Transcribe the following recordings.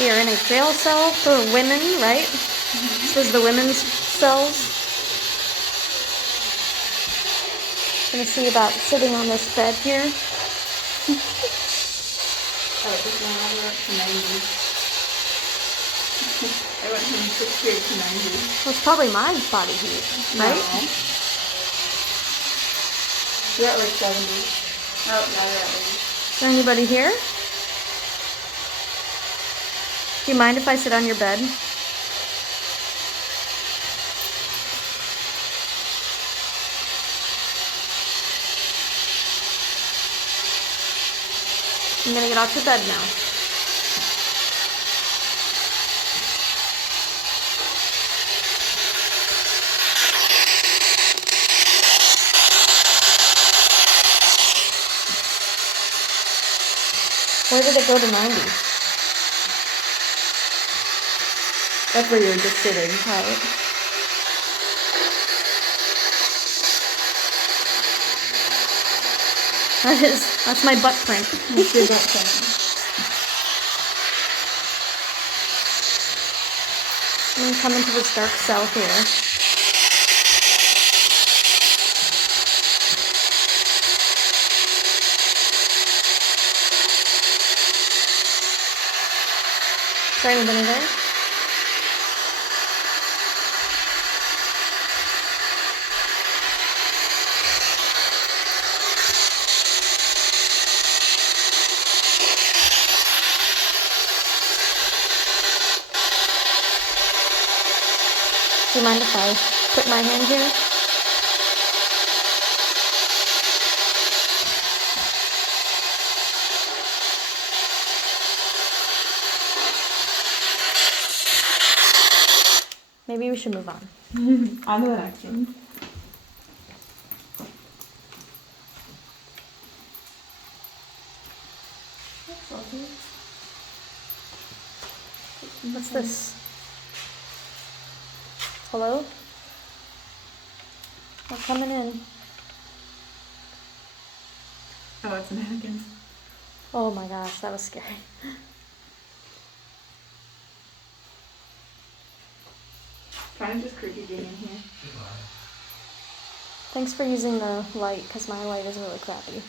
We are in a jail cell for women, right? This is the women's cells. Gonna see about sitting on this bed here. Oh, this one all the way up to 90. I went from 68 to 90. Well, it's probably my body heat, right? No. You're at like 70. Oh, now you're at 80. Is there anybody here? Do you mind if I sit on your bed? I'm gonna get off your bed now. Where did it go to 90? That's where you were just sitting. Right. That's my butt print. That's your butt print. I'm gonna come into this dark cell here. Is there anybody there? Do you mind if I put my hand here? Maybe we should move on. On to the next one. What's this? Hello? I'm coming in. Oh, it's a mannequin. Oh my gosh, that was scary. Kind of just creepy being in here. Thanks for using the light, because my light is really crappy.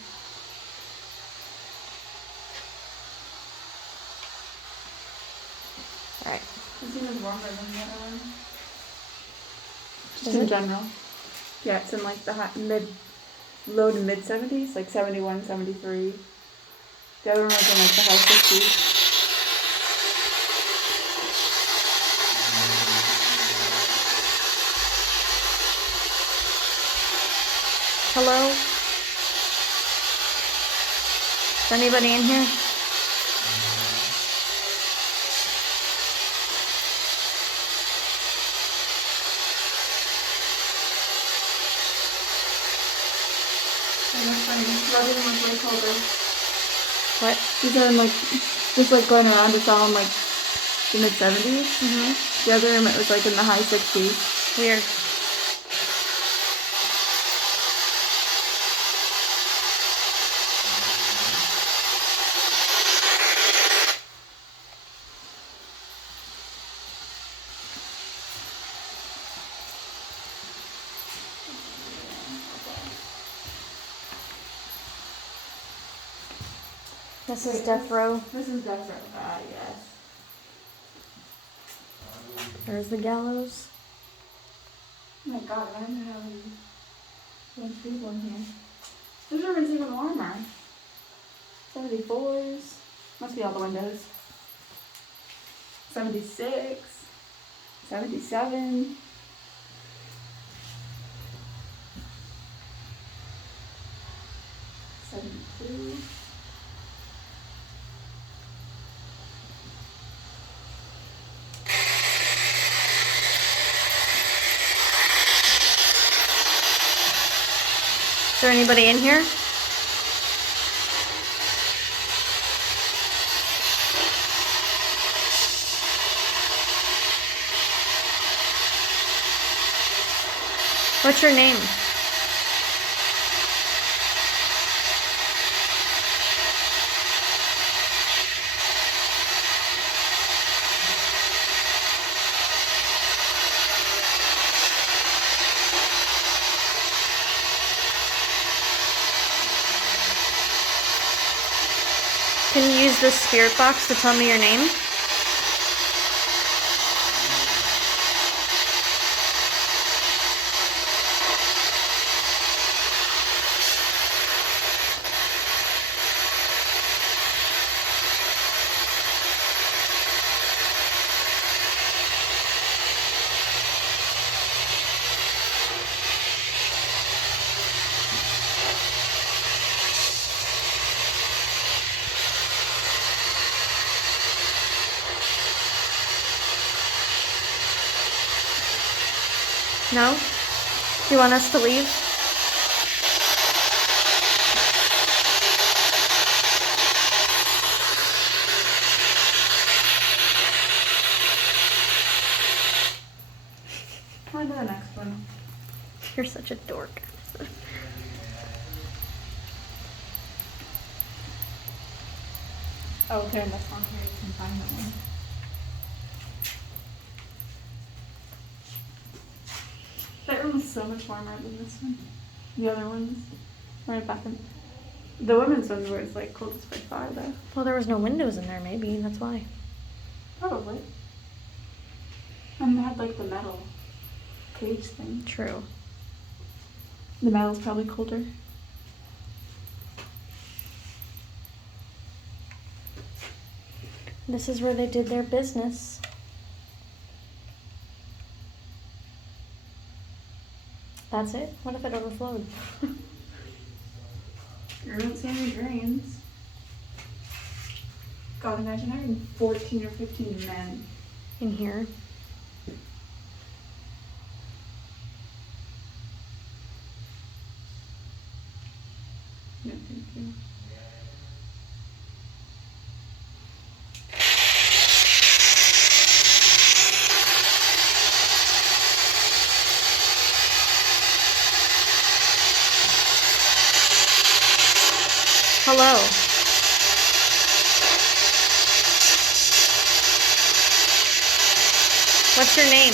Alright. This one is warmer than the other one. Just Is in it? general. Yeah, it's in like the low to mid 70s, like 71, 73. The other one was in like the high 60s. Hello? Is anybody in here? That's funny. The other one was way colder. What? These are in like, just like going around, it's all in like the mid 70s. Mm-hmm. The other room, it was like in the high 60s. Weird. This is death row. This is death row. Ah, yes. There's the gallows. Oh my god, I don't know how many bunch of people in here. This room is even warmer. 74s. Must be all the windows. 76. 77. 72. Is there anybody in here? What's your name? Can you use this spirit box to tell me your name? No? Do you want us to leave? On to the next one. You're such a dork. Oh, turn this on here. You can find that one. That room was so much warmer than this one. The other ones right back in. The women's ones were like coldest by far though. Well, there was no windows in there, maybe. That's why. Probably. And they had like the metal cage thing. True. The metal's probably colder. This is where they did their business. That's it? What if it overflowed? I don't see any drains. God, imagine having 14 or 15 men. In here? No, thank you. Hello. What's your name?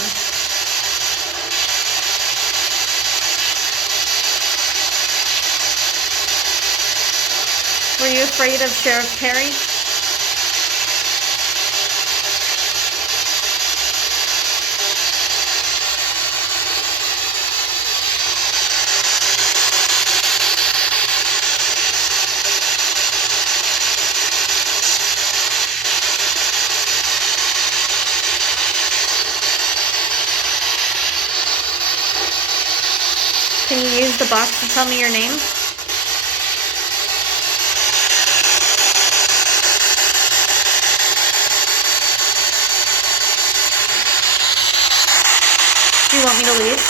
Were you afraid of Sheriff Perry? Can you use the box to tell me your name? Do you want me to leave?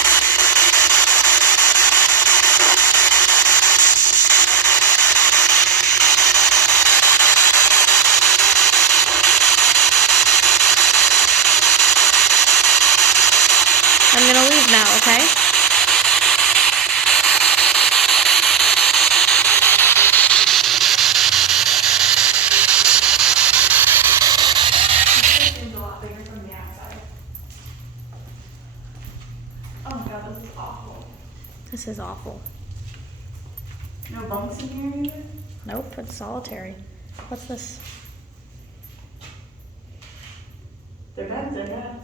I'm gonna leave now, okay? Seems a lot bigger from the outside. Oh my god, this is awful. This is awful. No bunks in here either? Nope, it's solitary. What's this? They're beds, I guess.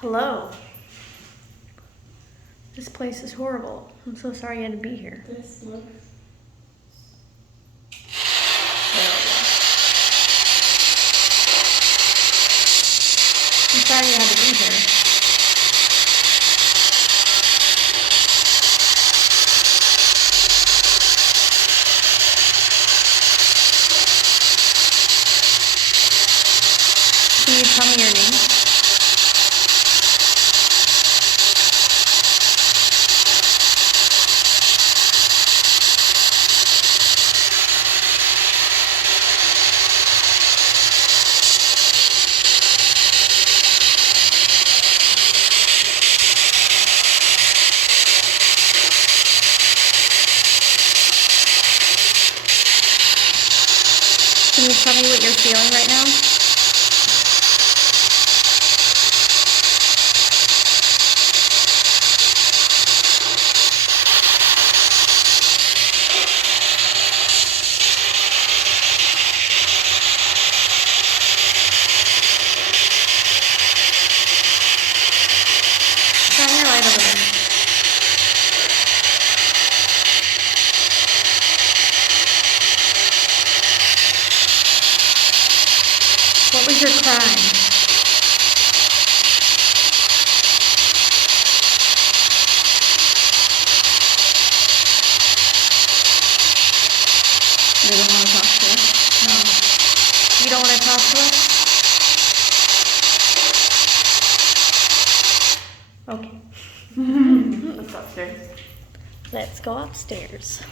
Hello. This place is horrible. I'm so sorry you had to be here. This looks I'm sorry you had to be here. Can you tell me your name? Can you tell me what you're feeling right now? is your crime? They don't want to talk to us. No. You don't want to talk to us? Okay. Let's go upstairs. Let's go upstairs.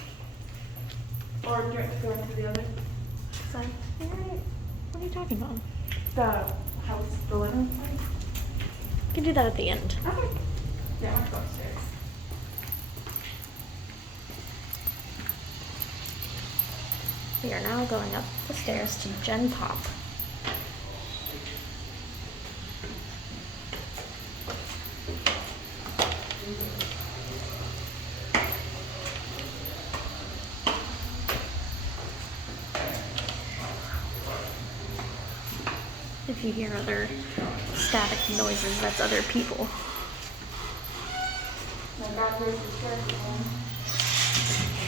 Or do you want to go into the other side? What are you talking about? The house, the living side? We can do that at the end. Okay. Yeah, I want to go upstairs. We are now going up the stairs to Gen Pop. If you hear other static noises, that's other people.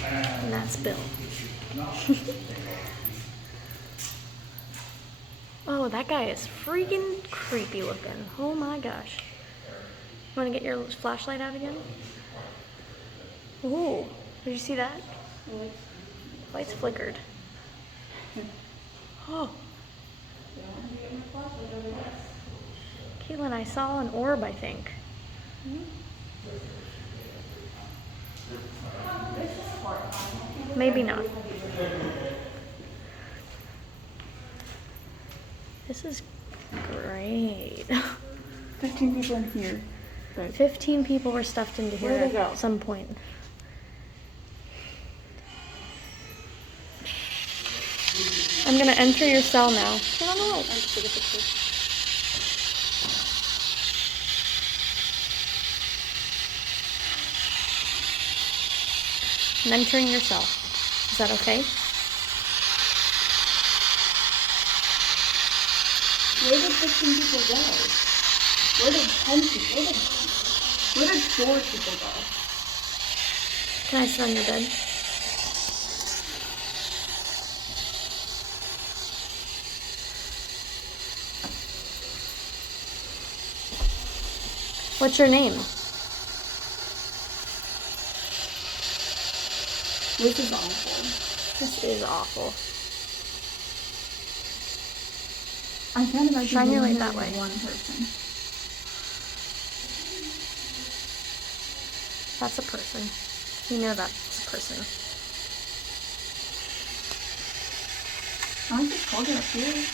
And that's Bill. Oh, that guy is freaking creepy looking. Oh my gosh. You want to get your flashlight out again? Ooh, did you see that? Lights flickered. Oh. Caitlin, I saw an orb, I think. Maybe not. This is great. 15 people in here. But 15 people were stuffed into here Where'd they go? at some point. I'm gonna enter your cell now. No, no, no. I'm entering your cell. Is that okay? where did 15 people go? Where did 10 people go? Where did 4 people go? Can I sit on your bed? What's your name? This is awful. This is awful. I can't imagine Shine your being light here that with way. one person. That's a person. You know that's a person. I just called it up here.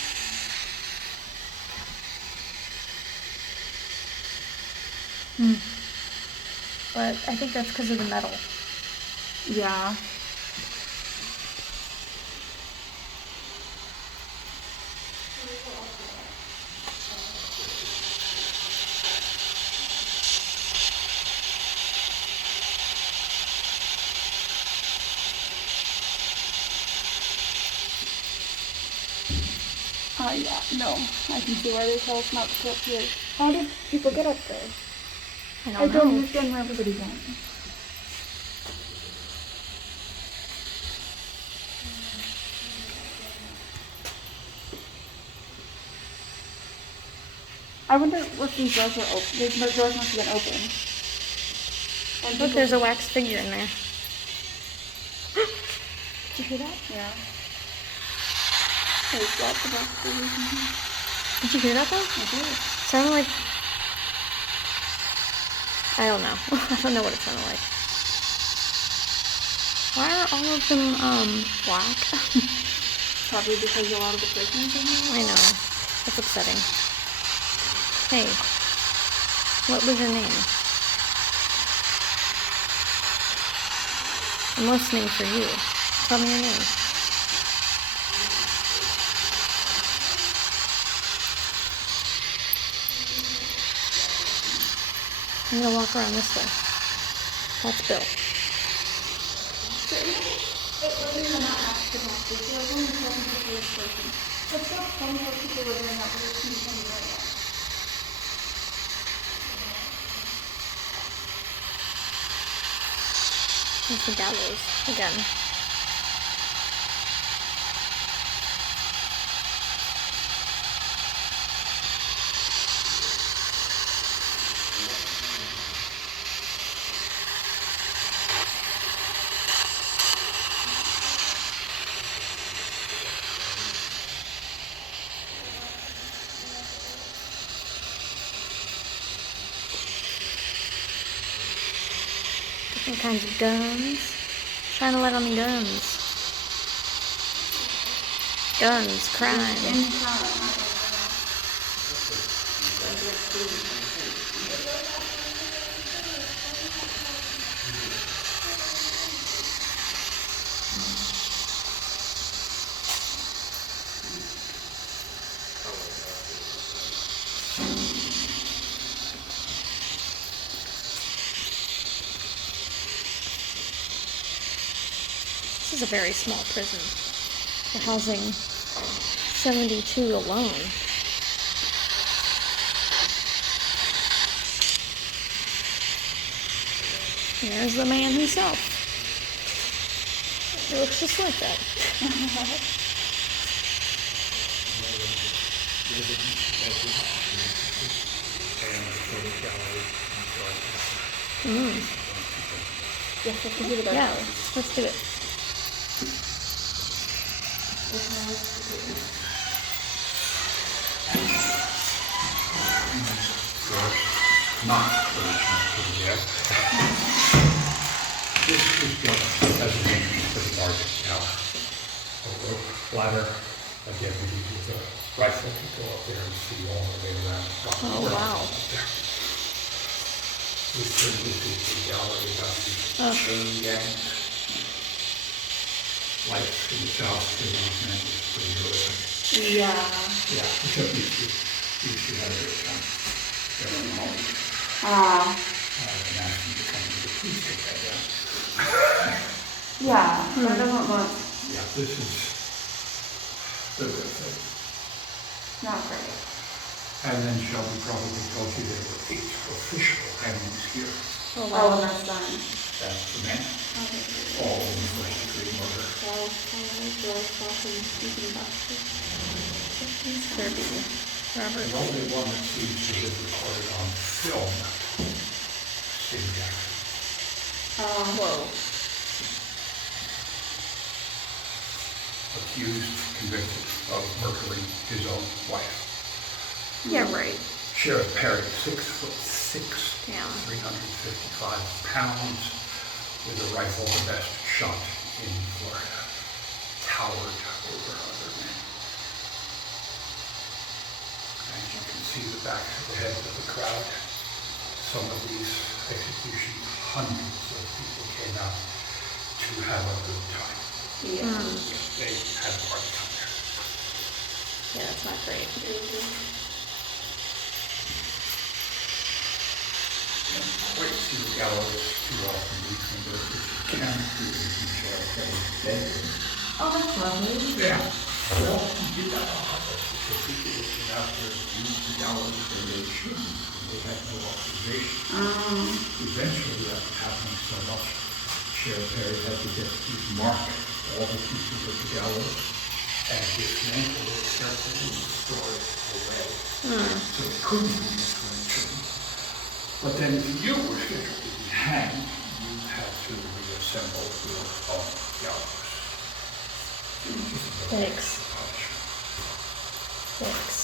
But I think that's because of the metal. Yeah. Yeah, no. I can see why they tell us not to go up here. How did people get up there? I I don't don't know. understand where everybody went. I wonder if these doors are open. These doors must have been open. And Look, there's a wax figure in there. Did you hear that? Yeah. There's lots of wax figures in here. Did you hear that though? I did. Sounded like... I don't know. I don't know what it sounded like. Why are all of them, black? Probably because a lot of the prisoners in here. I know. That's upsetting. Hey. What was your name? I'm listening for you. Tell me your name. I'm gonna walk around this way. That's Bill. There's the gallows again. All kinds of guns. Shine a light on the guns. Guns, crime. This is a very small prison. They're housing 72 alone. There's the man himself. He looks just like that. Yes, I can do the Yeah, let's do it. Not yet. This is just as an entrance to the market tower. A rope ladder, again, we use a rifle to go up there and see all the way around. Oh, wow. This is the gallery of the Oh. chain gangs. Life in the South Sudan is pretty horrific. Yeah. Yeah, except you should have a good time. Ah. And ask them to come to the police take that down. Yeah. That doesn't look Yeah, this is the real thing. not great. And then Shelby probably told you there were 8 official hangings here. Oh, Oh, wow. and that's done. That's the men, all in the first degree murder. Kirby. Robert. The only one that seems to have recorded on film, Sid Jackson. Whoa. Accused, convicted of murdering his own wife. Yeah, right. Sheriff Perry, 6'6", Yeah. 355 pounds, with a rifle the best shot in Florida. Towered over other men. As you can see the backs of the heads of the crowd. Some of these executions, hundreds of people came out to have a good time. Yeah. Yes, they had a party out there. Yeah, that's not great. Quite see the gallows too often because it's a character in jail. Oh, that's lovely. Yeah. Well, you did that on purpose because people would get out there and use the gallows where they shouldn't. They had no observation. Eventually, after happening so much, Sheriff Perry had to get to mark all the pieces of the gallows and dismantle it carefully and store it away. So it couldn't be used when it shouldn't. But then if you were scheduled to be hanged, you had to reassemble your own gallows. Thanks. Thanks.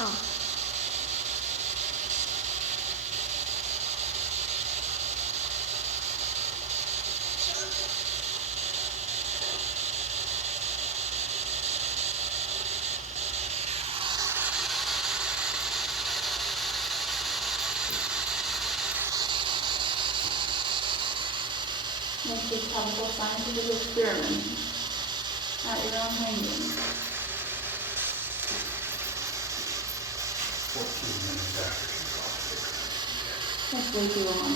Oh. Let's just have a full scientific experiment at your own hanging. 14 minutes after she crossed it. That's way too long.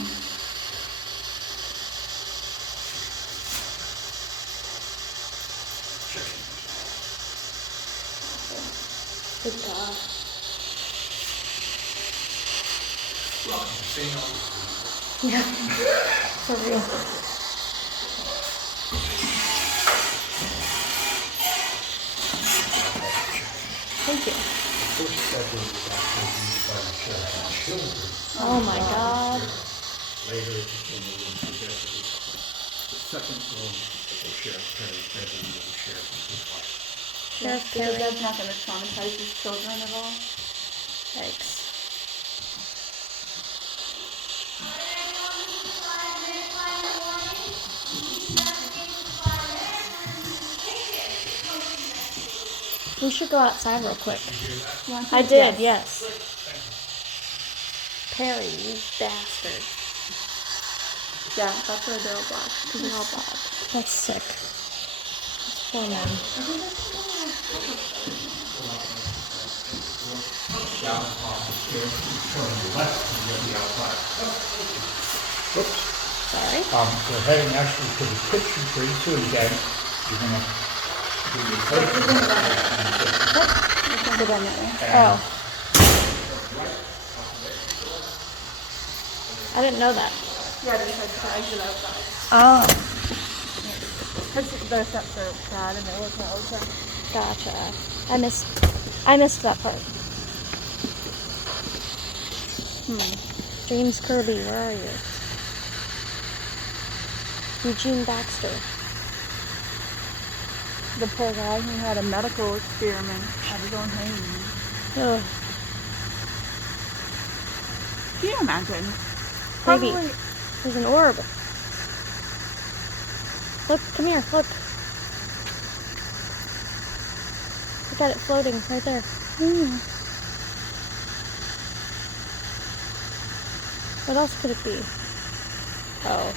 Checking. Good God. Welcome to St. Augustine. Yeah. For real. Thank you. The first bedroom was actually used by the sheriff and children. Oh my God. Later it became a room for deputies. The second room that they share, Perry's bedroom that they share with his wife. Sheriff Because Perry. that's not going to traumatize his children at all. Yikes. We should go outside real quick. I did, yes. Perry, you bastard. Yeah, that's why they're all black. Because they're all black. That's sick. That's poor man. Down off the stairs, turning left and you'll be outside. Whoops. Sorry. We're heading actually to the kitchen pretty soon again. You're gonna do your plate. We can go down that way. Oh. I didn't know that. Yeah, they had to exit outside. Oh. Because the steps are bad and they're working all the time. Gotcha. I missed that part. James Kirby, where are you? Eugene Baxter. The poor guy who had a medical experiment at his own home. Ugh. Can you imagine? Maybe. There's an orb. Look, come here, look. Look at it floating right there. What else could it be? Oh.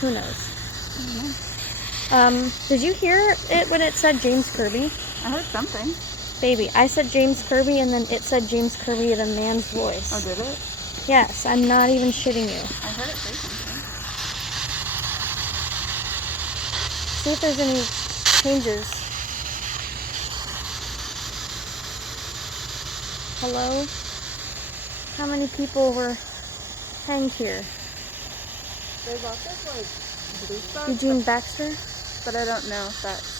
Who knows? I don't know. Did you hear it when it said James Kirby? I heard something. Baby, I said James Kirby and then it said James Kirby in a man's voice. Oh, did it? Yes, I'm not even shitting you. I heard it say something. See if there's any changes. Hello? How many people were hanged here? There's also like blue spots, Eugene Baxter? but I don't know if that's...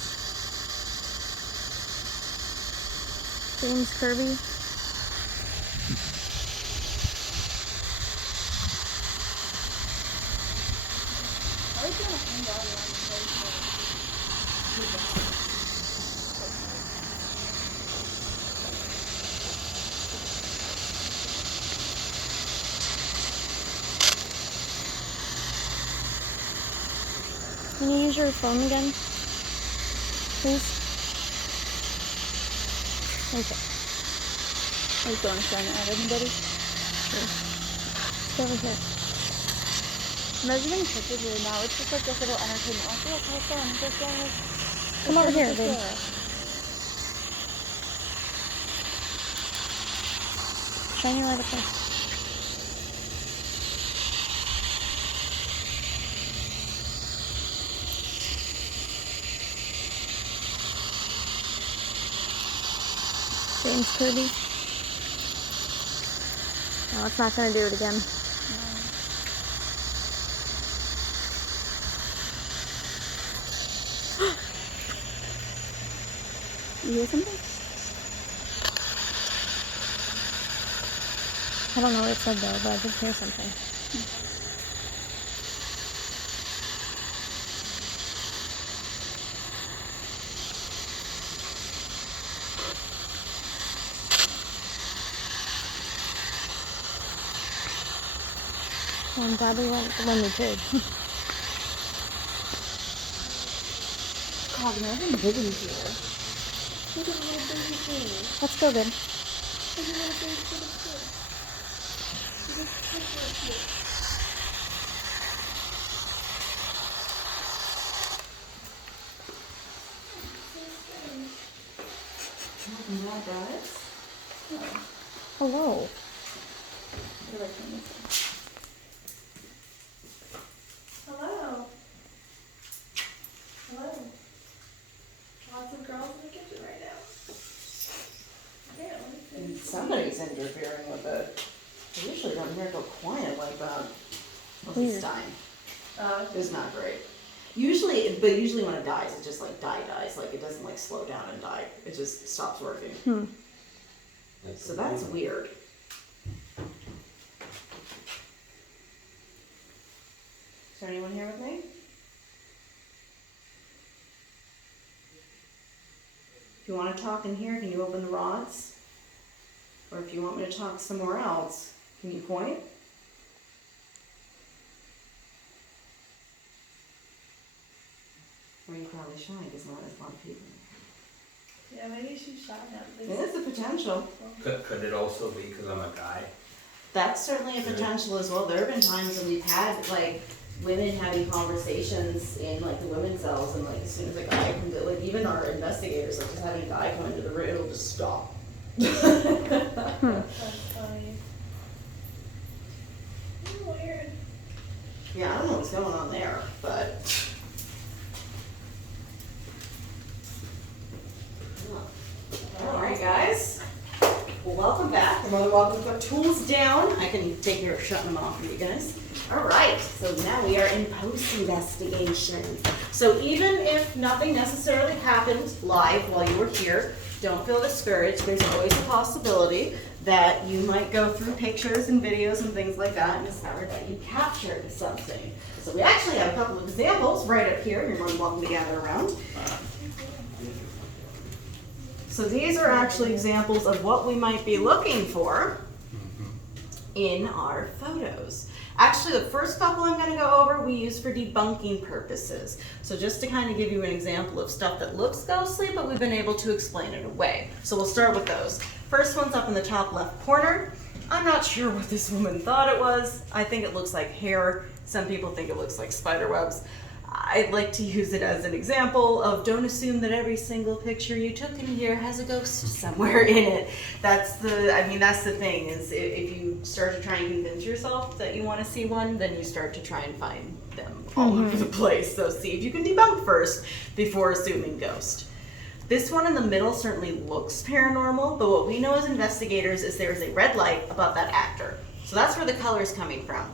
James Kirby? I was gonna hang out around the place. Can you use your phone again? Please? Okay. Are you going to try and add anybody? Let's go over here. I'm editing pictures here now. It's just like this little entertainment. Like, look how fun. This guy. Come over here, baby. Shine your light up there. James Kirby. No, it's not going to do it again. You hear something? I don't know what it said though, but I did hear something. Well, I'm glad we went when we did. God, imagine living here. Look at little baby here. Let's go, babe. Look at little baby here. Look at this here. Hello. Hello. Hello. Lots of girls in the kitchen right now. Yeah, let me see. Somebody's interfering with it. I usually don't hear it go quiet like that. Well, Weird. this time. It's not great. Usually when it dies, it just like dies. Like it doesn't like slow down and die. It just stops working. So that's weird. Is there anyone here with me? If you want to talk in here, can you open the rods? Or if you want me to talk somewhere else, can you point? Or you probably shy because there's a lot of people. Yeah, maybe she's shy now. There's the potential. Could it also be because I'm a guy? That's certainly a potential as well. There have been times when we've had like women having conversations in like the women's cells, and like as soon as a guy comes in, like even our investigators, like just having a guy come into the room, it'll just stop. That's funny. Weird. Yeah, I don't know what's going on there, but. Alright guys, well welcome back. You're more than welcome to put tools down. I can take care of shutting them off for you guys. Alright, so now we are in post-investigation. So even if nothing necessarily happened live while you were here, don't feel discouraged. There's always a possibility that you might go through pictures and videos and things like that and discover that you captured something. So we actually have a couple of examples right up here. You're more than welcome to gather around. So these are actually examples of what we might be looking for in our photos. Actually, the first couple I'm going to go over we use for debunking purposes. So just to kind of give you an example of stuff that looks ghostly, but we've been able to explain it away. So we'll start with those. First one's up in the top left corner. I'm not sure what this woman thought it was. I think it looks like hair. Some people think it looks like spider webs. I'd like to use it as an example of don't assume that every single picture you took in here has a ghost somewhere in it. That's the thing is if you start to try and convince yourself that you want to see one, then you start to try and find them all over the place. So see if you can debunk first before assuming ghost. This one in the middle certainly looks paranormal, but what we know as investigators is there is a red light above that actor. So that's where the color is coming from.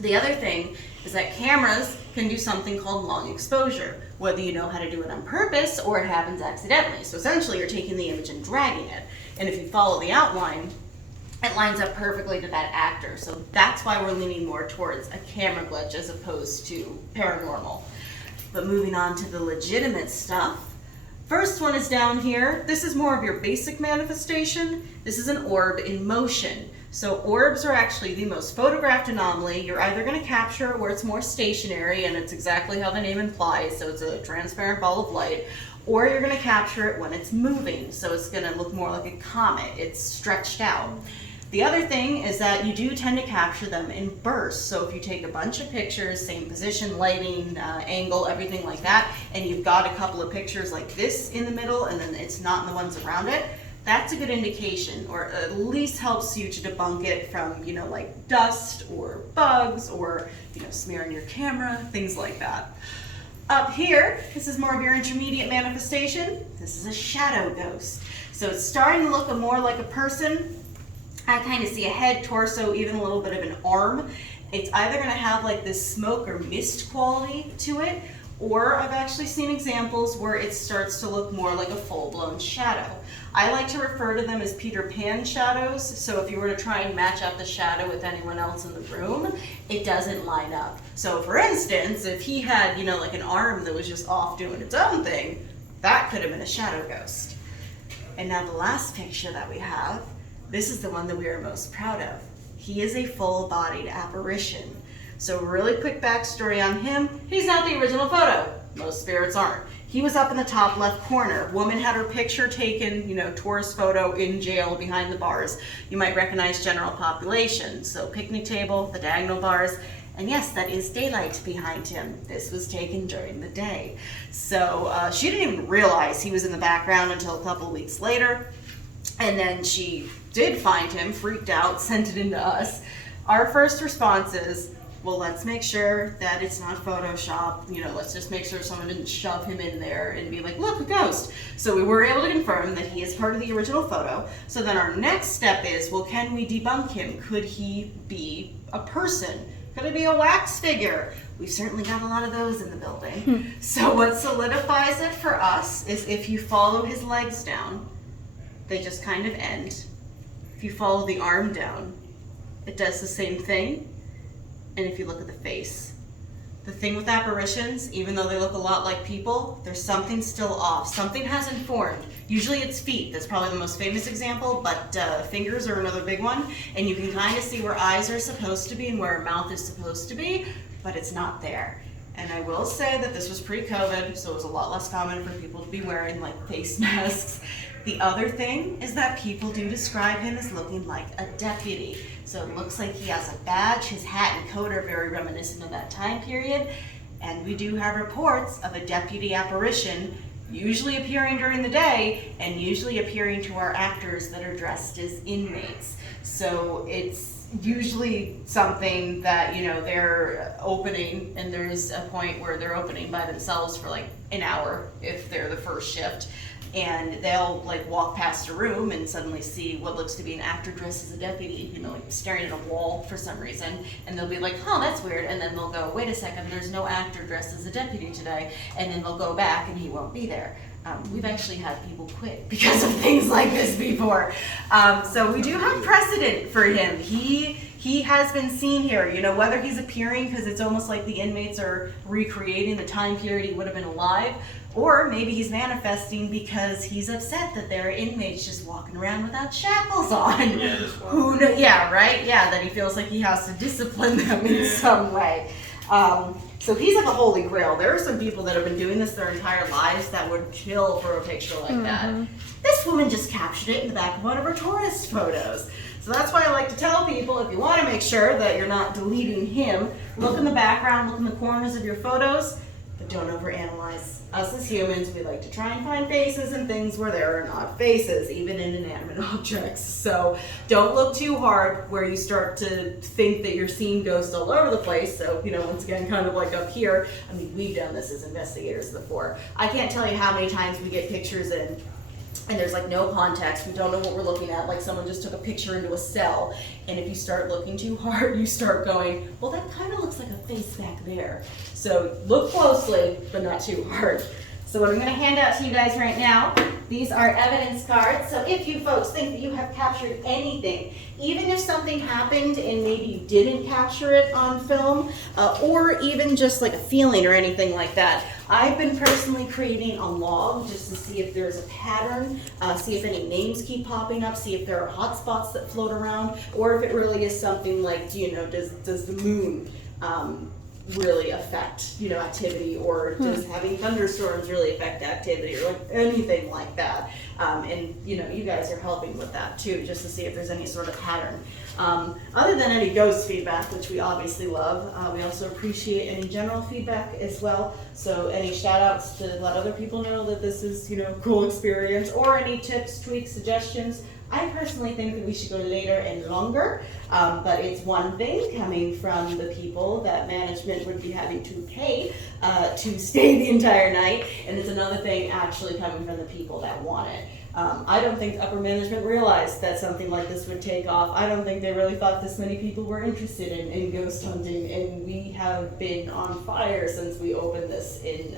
The other thing is that cameras can do something called long exposure, whether you know how to do it on purpose or it happens accidentally. So essentially you're taking the image and dragging it. And if you follow the outline, it lines up perfectly to that actor. So that's why we're leaning more towards a camera glitch as opposed to paranormal. But moving on to the legitimate stuff. First one is down here. This is more of your basic manifestation. This is an orb in motion. So orbs are actually the most photographed anomaly. You're either going to capture it where it's more stationary, and it's exactly how the name implies, so it's a transparent ball of light, or you're going to capture it when it's moving, so it's going to look more like a comet. It's stretched out. The other thing is that you do tend to capture them in bursts. So if you take a bunch of pictures, same position, lighting, angle, everything like that, and you've got a couple of pictures like this in the middle and then it's not in the ones around it, that's a good indication, or at least helps you to debunk it from, like dust or bugs or, smearing your camera, things like that. Up here, this is more of your intermediate manifestation. This is a shadow ghost. So it's starting to look more like a person. I kind of see a head, torso, even a little bit of an arm. It's either going to have like this smoke or mist quality to it, or I've actually seen examples where it starts to look more like a full-blown shadow. I like to refer to them as Peter Pan shadows, so if you were to try and match up the shadow with anyone else in the room, it doesn't line up. So for instance, if he had, like an arm that was just off doing its own thing, that could have been a shadow ghost. And now the last picture that we have, this is the one that we are most proud of. He is a full-bodied apparition. So really quick backstory on him, he's not the original photo. Most spirits aren't. He was up in the top left corner. Woman had her picture taken, tourist photo in jail behind the bars. You might recognize general population. So picnic table, the diagonal bars, and yes, that is daylight behind him. This was taken during the day. So she didn't even realize he was in the background until a couple of weeks later. And then she did find him, freaked out, sent it into us. Our first response is, well, let's make sure that it's not Photoshop. Let's just make sure someone didn't shove him in there and be like, look, a ghost. So we were able to confirm that he is part of the original photo. So then our next step is, well, can we debunk him? Could he be a person? Could it be a wax figure? We've certainly got a lot of those in the building. So what solidifies it for us is if you follow his legs down, they just kind of end. If you follow the arm down, it does the same thing. And if you look at the face, The thing with apparitions, even though they look a lot like people, there's something still off. Something hasn't formed. Usually it's feet. That's probably the most famous example, but fingers are another big one. And you can kind of see where eyes are supposed to be and where a mouth is supposed to be, but it's not there. And I will say that this was pre-COVID, so it was a lot less common for people to be wearing like face masks. The other thing is that people do describe him as looking like a deputy. So it looks like he has a badge, his hat and coat are very reminiscent of that time period. And we do have reports of a deputy apparition usually appearing during the day and usually appearing to our actors that are dressed as inmates. So it's usually something that, you know, they're opening, and there's a point where they're opening by themselves for like an hour if they're the first shift. And they'll like walk past a room and suddenly see what looks to be an actor dressed as a deputy, you know, like staring at a wall for some reason. And they'll be like, oh, that's weird. And then they'll go, wait a second, there's no actor dressed as a deputy today. And then they'll go back and he won't be there. We've actually had people quit because of things like this before. So we do have precedent for him. He has been seen here, you know, whether he's appearing because it's almost like the inmates are recreating the time period he would have been alive, or maybe he's manifesting because he's upset that there are inmates just walking around without shackles on. Yeah, this one. Who knows? Yeah, right? Yeah, that he feels like he has to discipline them in some way. So he's like a holy grail. There are some people that have been doing this their entire lives that would kill for a picture like that. This woman just captured it in the back of one of her tourist photos. So that's why I like to tell people, if you want to make sure that you're not deleting him, look in the background, look in the corners of your photos, but don't overanalyze. Us as humans, we like to try and find faces and things where there are not faces, even in inanimate objects. So don't look too hard where you start to think that you're seeing ghosts all over the place. So, you know, once again, kind of like up here, I mean, we've done this as investigators before. I can't tell you how many times we get pictures in and there's like no context, we don't know what we're looking at, like someone just took a picture into a cell, and if you start looking too hard, you start going, well, that kind of looks like a face back there. So look closely, but not too hard. So what I'm going to hand out to you guys right now, these are evidence cards. So if you folks think that you have captured anything, even if something happened and maybe you didn't capture it on film, or even just like a feeling or anything like that, I've been personally creating a log just to see if there's a pattern, see if any names keep popping up, see if there are hot spots that float around, or if it really is something like, you know, does the moon really affect, you know, activity, or does having thunderstorms really affect activity, or like anything like that. And you know, you guys are helping with that too, just to see if there's any sort of pattern. Other than any ghost feedback, which we obviously love, we also appreciate any general feedback as well. So any shout outs to let other people know that this is, you know, a cool experience, or any tips, tweaks, suggestions. I personally think that we should go later and longer, but it's one thing coming from the people that management would be having to pay to stay the entire night, and it's another thing actually coming from the people that want it. I don't think upper management realized that something like this would take off. I don't think they really thought this many people were interested in ghost hunting, and we have been on fire since we opened this in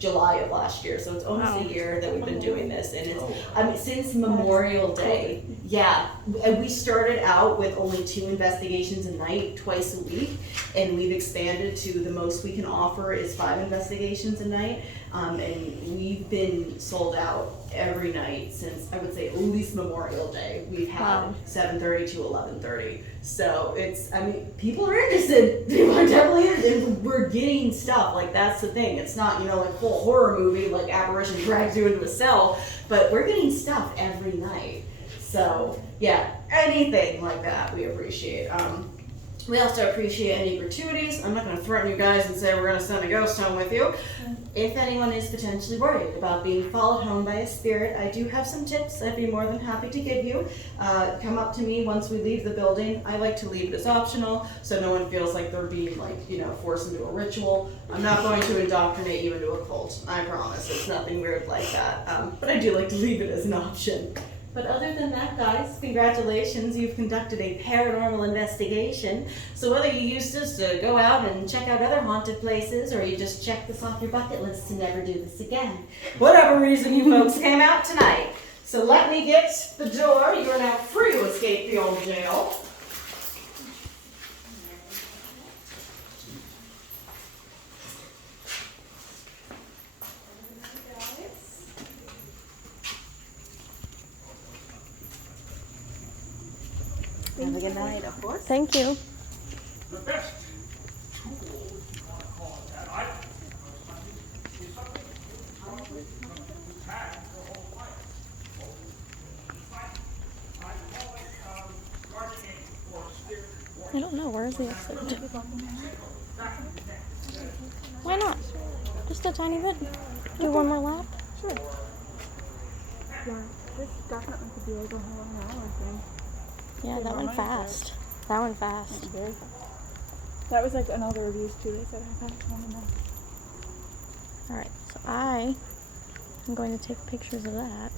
July of last year. So it's almost a year that we've been doing this, and it's, I mean, since Memorial Day. Yeah, we started out with only 2 investigations a night, twice a week, and we've expanded to the most we can offer is 5 investigations a night. And we've been sold out every night since, I would say, at least Memorial Day. We've had 7:30 to 11:30. So it's, I mean, people are interested. People are definitely interested. And we're getting stuff. Like, that's the thing. It's not, you know, like full horror movie, like apparition drags you into a cell, but we're getting stuff every night. So yeah, anything like that we appreciate. We also appreciate any gratuities. I'm not going to threaten you guys and say we're going to send a ghost home with you. If anyone is potentially worried about being followed home by a spirit, I do have some tips I'd be more than happy to give you. Come up to me once we leave the building. I like to leave it as optional so no one feels like they're being, like, you know, forced into a ritual. I'm not going to indoctrinate you into a cult. I promise. It's nothing weird like that. But I do like to leave it as an option. But other than that, guys, congratulations, you've conducted a paranormal investigation. So whether you used this to go out and check out other haunted places, or you just check this off your bucket list to never do this again, whatever reason you folks came out tonight. So let me get the door. You are now free to escape the old jail. Have a good night, of course. Thank you. The best tool, if you want to call it that, is something you probably had your whole life. I call it gardening or spirit or I don't know. Where is the exit? Why not? Just a tiny bit. Do one more lap. Sure. Yeah, this definitely could be like a whole hour thing. Yeah, that went fast. That went fast. Very fast. That was like another reviews too. They said I had 20 minutes. All right. So I am going to take pictures of that.